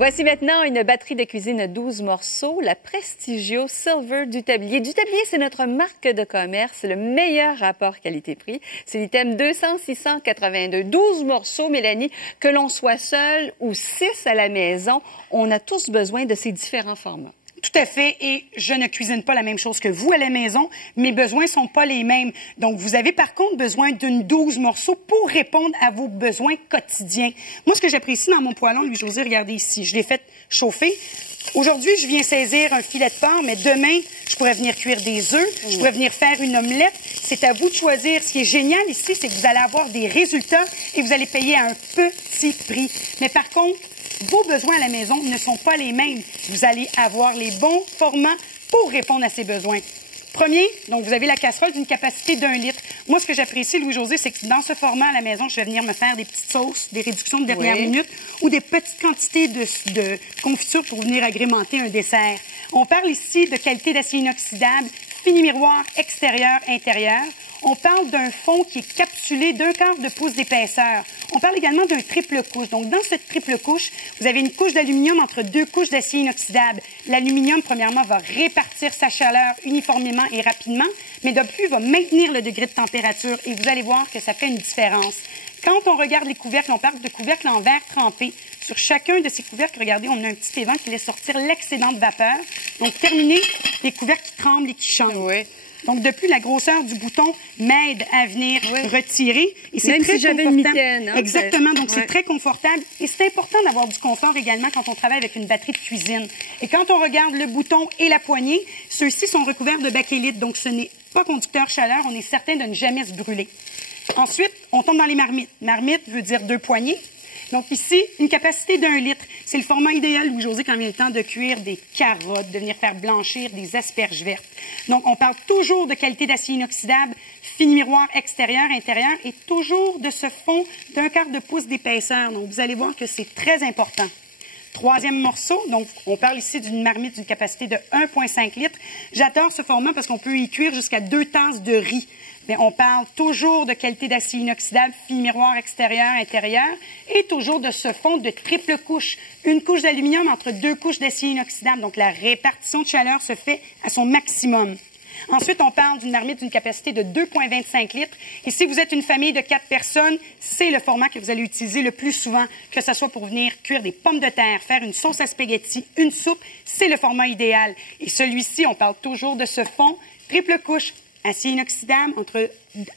Voici maintenant une batterie de cuisine 12 morceaux, la Prestigio Silver du Tablier. Du Tablier, c'est notre marque de commerce, le meilleur rapport qualité-prix. C'est l'item 200-682. 12 morceaux, Mélanie, que l'on soit seul ou 6 à la maison, on a tous besoin de ces différents formats. Tout à fait, et je ne cuisine pas la même chose que vous à la maison. Mes besoins sont pas les mêmes. Donc, vous avez par contre besoin d'une 12 morceaux pour répondre à vos besoins quotidiens. Moi, ce que j'apprécie dans mon poêlon, Louis-José, regardez ici, je l'ai fait chauffer. Aujourd'hui, je viens saisir un filet de porc, mais demain, je pourrais venir cuire des œufs, je pourrais venir faire une omelette. C'est à vous de choisir. Ce qui est génial ici, c'est que vous allez avoir des résultats et vous allez payer à un petit prix. Mais par contre, vos besoins à la maison ne sont pas les mêmes. Vous allez avoir les bons formats pour répondre à ces besoins. Premier, donc vous avez la casserole d'une capacité d'1 litre. Moi, ce que j'apprécie, Louis-José, c'est que dans ce format à la maison, je vais venir me faire des petites sauces, des réductions de dernière minute ou des petites quantités de confiture pour venir agrémenter un dessert. On parle ici de qualité d'acier inoxydable, fini miroir extérieur-intérieur. On parle d'un fond qui est capsulé d'1/4 de pouce d'épaisseur. On parle également d'un triple couche. Donc, dans cette triple couche, vous avez une couche d'aluminium entre 2 couches d'acier inoxydable. L'aluminium, premièrement, va répartir sa chaleur uniformément et rapidement, mais de plus, va maintenir le degré de température et vous allez voir que ça fait une différence. Quand on regarde les couvercles, on parle de couvercles en verre trempé. Sur chacun de ces couvercles, regardez, on a un petit évent qui laisse sortir l'excédent de vapeur. Donc, terminez les couvercles qui tremblent et qui chantent. Oui. Donc, de plus, la grosseur du bouton m'aide à venir retirer. Et c'est très confortable. Une mitaine, hein, exactement. Donc, c'est très confortable. Et c'est important d'avoir du confort également quand on travaille avec une batterie de cuisine. Et quand on regarde le bouton et la poignée, ceux-ci sont recouverts de bakélite. Donc, ce n'est pas conducteur chaleur. On est certain de ne jamais se brûler. Ensuite, on tombe dans les marmites. Marmite veut dire 2 poignées. Donc ici, une capacité d'1 litre. C'est le format idéal, Louis-José, quand vient le temps de cuire des carottes, de venir faire blanchir des asperges vertes. Donc, on parle toujours de qualité d'acier inoxydable, fini miroir extérieur-intérieur et toujours de ce fond d'1/4 de pouce d'épaisseur. Donc, vous allez voir que c'est très important. Troisième morceau, donc on parle ici d'une marmite d'une capacité de 1,5 litres. J'adore ce format parce qu'on peut y cuire jusqu'à 2 tasses de riz. Mais on parle toujours de qualité d'acier inoxydable, fini miroir extérieur-intérieur et toujours de ce fond de triple couche. Une couche d'aluminium entre 2 couches d'acier inoxydable. Donc, la répartition de chaleur se fait à son maximum. Ensuite, on parle d'une marmite d'une capacité de 2,25 litres. Et si vous êtes une famille de 4 personnes, c'est le format que vous allez utiliser le plus souvent, que ce soit pour venir cuire des pommes de terre, faire une sauce à spaghetti, une soupe, c'est le format idéal. Et celui-ci, on parle toujours de ce fond triple couche, acier inoxydable,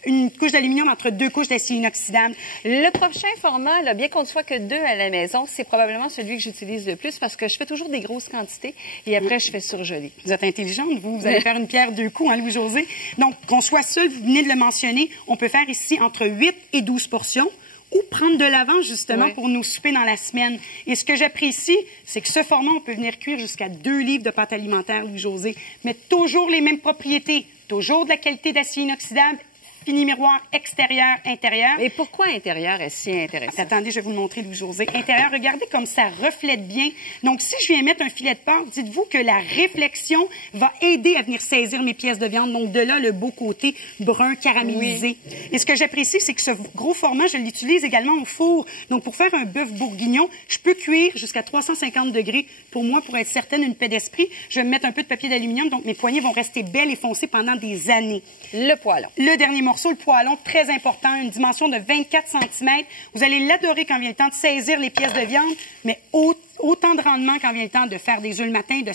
une couche d'aluminium entre 2 couches d'acier inoxydable. Le prochain format, là, bien qu'on ne soit que 2 à la maison, c'est probablement celui que j'utilise le plus parce que je fais toujours des grosses quantités et après, je fais surgeler. Vous êtes intelligente, vous allez faire une pierre 2 coups, hein, Louis-José? Donc, qu'on soit seul, vous venez de le mentionner, on peut faire ici entre 8 et 12 portions ou prendre de l'avance, justement, pour nous souper dans la semaine. Et ce que j'apprécie, c'est que ce format, on peut venir cuire jusqu'à 2 livres de pâte alimentaire, Louis-José, mais toujours les mêmes propriétés, toujours de la qualité d'acier inoxydable, fini miroir extérieur-intérieur. Et pourquoi intérieur est si intéressant? Attendez, je vais vous le montrer, Louis-José. Intérieur, regardez comme ça reflète bien. Donc, si je viens mettre un filet de porc, dites-vous que la réflexion va aider à venir saisir mes pièces de viande. Donc, de là, le beau côté brun caramélisé. Oui. Et ce que j'apprécie, c'est que ce gros format, je l'utilise également au four. Donc, pour faire un bœuf bourguignon, je peux cuire jusqu'à 350 degrés. Pour moi, pour être certaine, une paix d'esprit, je vais me mettre un peu de papier d'aluminium. Donc, mes poignées vont rester belles et foncées pendant des années. Le poêlon. Le dernier morceau, le poêlon, très important, une dimension de 24 cm. Vous allez l'adorer quand vient le temps de saisir les pièces de viande, mais autant de rendement quand vient le temps de faire des œufs le matin, de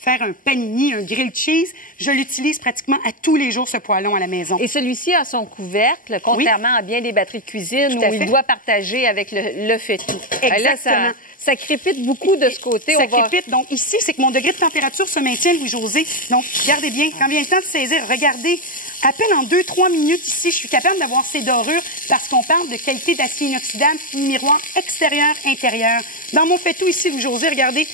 faire un panini, un grilled cheese. Je l'utilise pratiquement à tous les jours, ce poêlon à la maison. Et celui-ci a son couvercle, contrairement à bien des batteries de cuisine où il doit partager avec le faitout. Exactement. Là, ça crépite beaucoup de ce côté. Ça crépite. Donc, ici, c'est que mon degré de température se maintient, Louis-José. Donc, regardez bien. Quand vient le temps de saisir, regardez. À peine en 2-3 minutes ici, je suis capable d'avoir ces dorures parce qu'on parle de qualité d'acier inoxydable, fini miroir extérieur-intérieur. Dans mon faitout ici, Louis-José, regardez,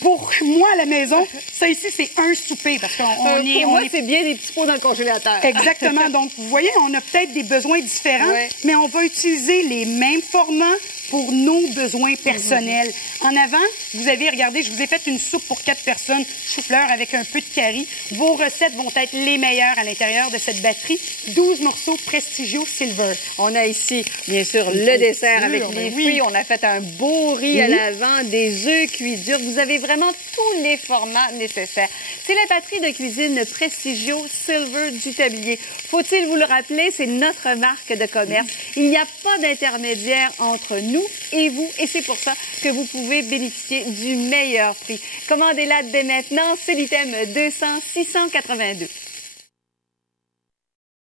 Pour moi, à la maison, ça ici, c'est un souper parce qu'on Pour moi, c'est bien des petits pots dans le congélateur. Exactement. Donc, vous voyez, on a peut-être des besoins différents, mais on va utiliser les mêmes formats pour nos besoins personnels. En avant, vous avez, regardé, je vous ai fait une soupe pour 4 personnes, chou-fleur avec un peu de curry. Vos recettes vont être les meilleures à l'intérieur de cette batterie. 12 morceaux Prestigio Silver. On a ici, bien sûr, le dessert avec les fruits. On a fait un beau riz à l'avant, des œufs cuits durs. Vous avez vraiment tous les formats nécessaires. C'est la batterie de cuisine Prestigio Silver du tablier. Faut-il vous le rappeler, c'est notre marque de commerce. Il n'y a pas d'intermédiaire entre nous et vous, et c'est pour ça que vous pouvez bénéficier du meilleur prix. Commandez-la dès maintenant, c'est l'item 200 682.